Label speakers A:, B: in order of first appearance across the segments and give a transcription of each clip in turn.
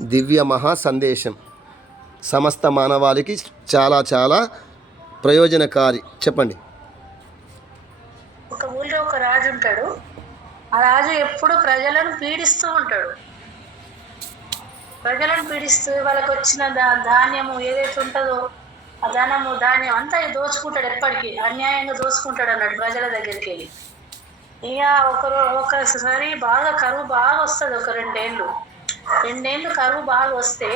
A: దివ్య మహా సందేశం. సమస్త మానవాళికి చాలా చాలా ప్రయోజనకారి. చెప్పండి.
B: ఒక ఊళ్ళో ఒక రాజు ఉంటాడు. ఆ రాజు ఎప్పుడు ప్రజలను పీడిస్తూ ఉంటాడు. ప్రజలను పీడిస్తూ వాళ్ళకి వచ్చిన దా ధాన్యము ఏదైతే ఉంటుందో ఆ ధనము ధాన్యం అంతా దోచుకుంటాడు ఎప్పటికీ. అన్యాయంగా దోచుకుంటాడు అన్నాడు ప్రజల దగ్గరికి వెళ్ళి. ఇక ఒకరు ఒకసారి బాగా కరువు బాగా వస్తుంది ఒక రెండేళ్ళు. రెండేళ్ళు కరువు బాగా వస్తే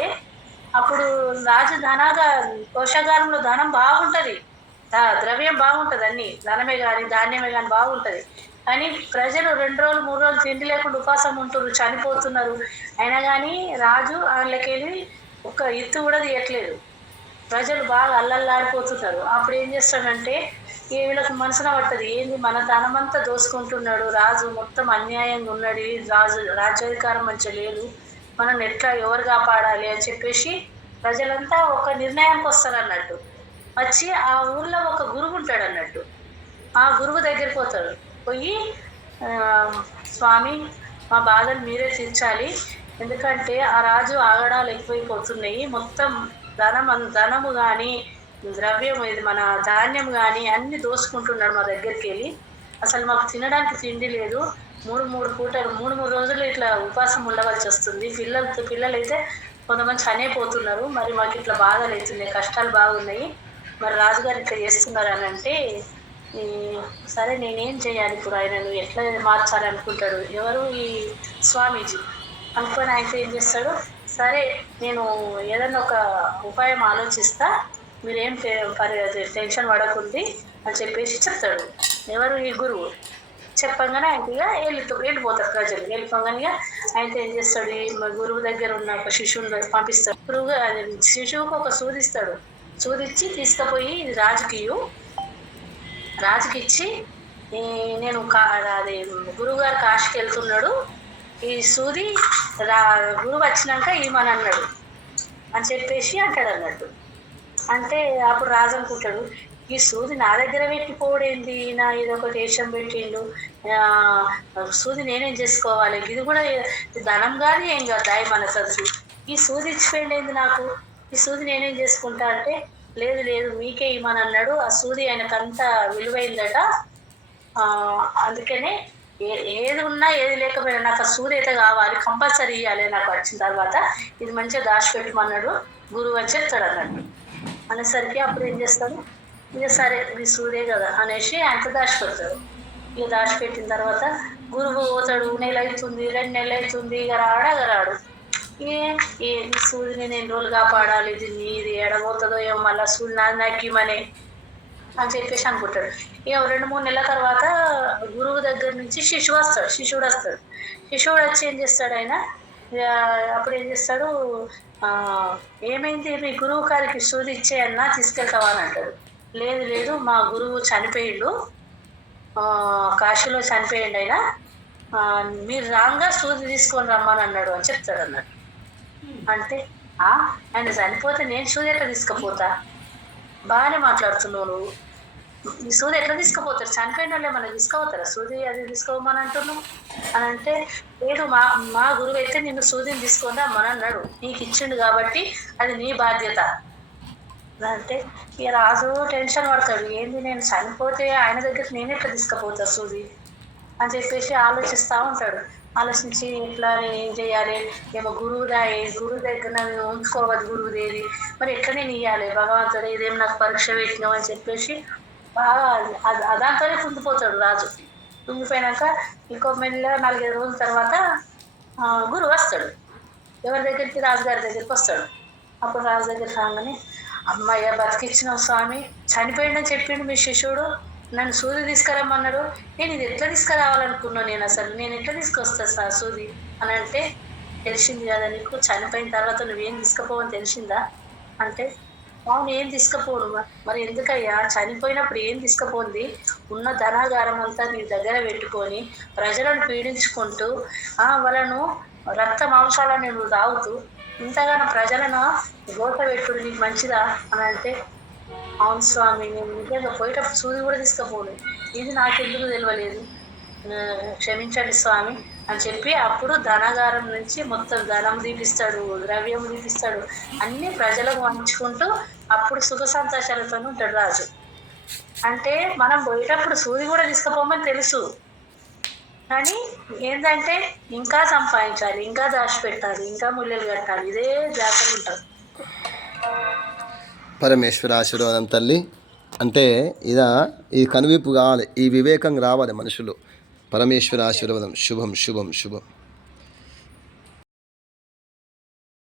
B: అప్పుడు రాజు ధనగా కోశాగారంలో ధనం బాగుంటది. ద్రవ్యం బాగుంటది అన్ని. ధనమే కానీ ధాన్యమే కానీ బాగుంటది. కానీ ప్రజలు రెండు రోజులు మూడు రోజులు తిండి లేకుండా ఉపాసం ఉంటున్నారు చనిపోతున్నారు. అయినా కానీ రాజు వాళ్ళకెళ్ళి ఒక్క ఎత్తు కూడా తీయట్లేదు. ప్రజలు బాగా అల్లల్లాడిపోతున్నారు. అప్పుడు ఏం చేస్తాడంటే ఈ వీళ్ళకి మనసున పడుతుంది ఏంది మన ధనమంతా దోసుకుంటున్నాడు రాజు మొత్తం అన్యాయంగా ఉన్నాడు రాజు రాజ్యాధికారం మంచిగా లేదు. మనం ఎట్లా ఎవరు కాపాడాలి అని చెప్పేసి ప్రజలంతా ఒక నిర్ణయానికి వస్తారు అన్నట్టు వచ్చి ఆ ఊర్లో ఒక గురువు ఉంటాడు అన్నట్టు ఆ గురువు దగ్గరికి పోతాడు. పోయి స్వామి మా బాధను మీరే తీర్చాలి. ఎందుకంటే ఆ రాజు ఆగడాలు ఎక్కువైపోతున్నాయి. మొత్తం ధనం ధనము కానీ ద్రవ్యం ఇది మన ధాన్యం కానీ అన్ని దోసుకుంటున్నాడు మా దగ్గరికి వెళ్ళి. అసలు మాకు తినడానికి తిండి లేదు. మూడు మూడు పూటలు మూడు మూడు రోజులు ఇట్లా ఉపాసం ఉండవలసి వస్తుంది. పిల్లలతో పిల్లలైతే కొంతమంది చనిపోతున్నారు. మరి మాకు ఇట్లా బాధలు అవుతున్నాయి కష్టాలు బాగున్నాయి. మరి రాజుగారు ఇట్లా చేస్తున్నారు అని అంటే సరే నేనేం చేయాలి ఇప్పుడు ఆయనను? ఎట్లా మార్చాలి అనుకుంటాడు? ఎవరు? ఈ స్వామీజీ. అనుకొని ఆయనతో ఏం చేస్తాడు? సరే నేను ఏదన్నా ఒక ఉపాయం ఆలోచిస్తా. మీరేం టెన్షన్ పడకుండి అని చెప్పేసి చెప్తాడు. ఎవరు? ఈ గురువు. చెప్పంగానే ఆయనకి ఇక వెళ్ళిపో వెళ్ళిపోతారు ప్రజలు. వెళ్ళిపోగానే ఇక ఆయన ఏం చేస్తాడు? మా గురువు దగ్గర ఉన్న ఒక శిశువుని పంపిస్తాడు. గురువు అది శిశువుకు ఒక సూదిస్తాడు సూదిచ్చి తీసుకుపోయి ఇది రాజుకియు. రాజుకిచ్చి నేను కా అది గురువుగారు కాశీకి వెళ్తున్నాడు. ఈ సూది రా గురువు వచ్చినాక ఈమని అన్నాడు. అని చెప్పేసి అంటాడు అన్నట్టు. అంటే అప్పుడు రాజు అనుకుంటాడు ఈ సూది నా దగ్గర పెట్టిపోవడేంది నా ఇది ఒక దేశం పెట్టిండు. సూది నేనేం చేసుకోవాలి? ఇది కూడా ధనం కానీ ఏం కాదు దాయి మన సద్దు ఈ సూది ఇచ్చిపోయింది నాకు? ఈ సూది నేనేం చేసుకుంటా అంటే లేదు లేదు మీకే ఇమ్మని అన్నాడు. ఆ సూది ఆయనకంత విలువైందట. అందుకనే ఏ- ఏది ఉన్నా ఏది లేకపోయినా నాకు ఆ సూది అయితే కావాలి. కంపల్సరీ ఇవ్వాలి నాకు వచ్చిన తర్వాత. ఇది మంచిగా దాచిపెట్టమన్నాడు. గురువు అని చెప్తాడు అన్నట్టు. అనేసరికి అప్పుడు ఏం చేస్తాడు? ఇక సరే మీ సూదే కదా అనేసి ఆయనతో దాచిపెడతాడు ఇక దాచిపెట్టిన తర్వాత గురువు పోతాడు నెల అవుతుంది రెండు నెలలు అవుతుంది ఇక రాడా ఇక రాడు. ఏ ఏ ఈ సూదిని నేను రోజులు కాపాడాలి ఇది నీది ఎడబోతుందో ఏమో మళ్ళీ సూది నాది నాకు అని చెప్పేసి అనుకుంటాడు. ఇక రెండు మూడు నెలల తర్వాత గురువు దగ్గర నుంచి శిశువు వస్తాడు శిశువుడు వస్తాడు. శిశువుడు వచ్చి ఏం చేస్తాడు ఆయన? ఇక అప్పుడు ఏం చేస్తాడు? ఆ, ఏమైంది మీ గురువు గారికి సూది ఇచ్చేయన్నా తీసుకెళ్తావా అని అంటాడు. లేదు లేదు. మా గురువు చనిపోయిండు. కాశీలో చనిపోయిండు ఆయన. మీరు రాంగా సూది తీసుకొని రమ్మని అన్నాడు అని చెప్తాడు అన్నాడు. అంటే ఆయన చనిపోతే నేను సూది ఎట్లా తీసుకుపోతా? బాగానే మాట్లాడుతున్నావు నువ్వు. ఈ సూది ఎట్లా తీసుకుపోతారు? చనిపోయిన వాళ్ళే మనం తీసుకుపోతారా? సూది అది తీసుకోమని అంటున్నావు? అని అంటే లేదు మా మా గురువు అయితే నిన్ను సూదిని తీసుకొని రమ్మని అన్నాడు. నీకు ఇచ్చిండు కాబట్టి అది నీ బాధ్యత. అంటే ఇక రాజు టెన్షన్ పడతాడు. ఏంది నేను చనిపోతే ఆయన దగ్గరికి నేను ఎట్లా తీసుకుపోతా సూది అని చెప్పేసి ఆలోచిస్తూ ఉంటాడు. ఆలోచించి ఎట్లా ఏం చేయాలి? ఏమో గురువుదా ఏ గురువు దగ్గర నన్ను ఉంచుకోవద్దు గురువుదేది మరి ఎట్లా నేను ఇవ్వాలి భగవంతుడు ఇదేం నాకు పరీక్ష పెట్టినావు అని చెప్పేసి బాగా అది- అది- కుంగిపోతాడు రాజు. కుంగిపోయినాక ఇంకో మెల్ల నాలుగైదు రోజుల తర్వాత గురువు వస్తాడు. ఎవరి దగ్గరికి? రాజుగారి దగ్గరికి వస్తాడు. అప్పుడు రాజు దగ్గర రాగానే అమ్మయ్య బతికిచ్చినావు స్వామి. చనిపోయిందని చెప్పిండు మీ శిష్యుడు. నన్ను సూది తీసుకురమ్మన్నాడు. నేను ఇది ఎట్లా తీసుకురావాలనుకున్నాను నేను అసలు? నేను ఎట్లా తీసుకొస్తా సార్ సూది? అని అంటే తెలిసింది కదా నీకు? చనిపోయిన తర్వాత నువ్వేం తీసుకుపోవని తెలిసిందా? అంటే అవును ఏం తీసుకుపోను. మరి ఎందుకయ్యా? చనిపోయినప్పుడు ఏం తీసుకుపోంది? ఉన్న ధనాగారం అంతా నీ దగ్గర పెట్టుకొని ప్రజలను పీడించుకుంటూ ఆ వాళ్ళను రక్త మాంసాలను నువ్వు తాగుతూ ఇంతగానో ప్రజలను గోట పెట్టుడు నీకు మంచిదా అని అంటే అవును స్వామి నేను నిజంగా పోయేటప్పుడు సూది కూడా తీసుకుపోను. ఇది నాకెందుకు తెలియలేదు? క్షమించండి స్వామి అని చెప్పి అప్పుడు ధనగారం నుంచి మొత్తం ధనం దీపిస్తాడు ద్రవ్యం దీపిస్తాడు అన్ని ప్రజలకు పంచుకుంటూ అప్పుడు సుఖ సంతోషాలతో ఉంటాడు రాజు. అంటే మనం పోయేటప్పుడు సూది కూడా తీసుకుపోమని తెలుసు. కానీ ఏంటంటే ఇంకా సంపాదించాలి ఇంకా దాచి పెట్టాలి ఇంకా ముళ్ళలు కట్టాలి. ఇదే జాతర ఉంటుంది.
A: పరమేశ్వర ఆశీర్వాదం తల్లి. అంటే ఇదా ఈ కనువిప్పు కావాలి ఈ వివేకం రావాలి మనుషులు. పరమేశ్వర ఆశీర్వాదం. శుభం శుభం శుభం.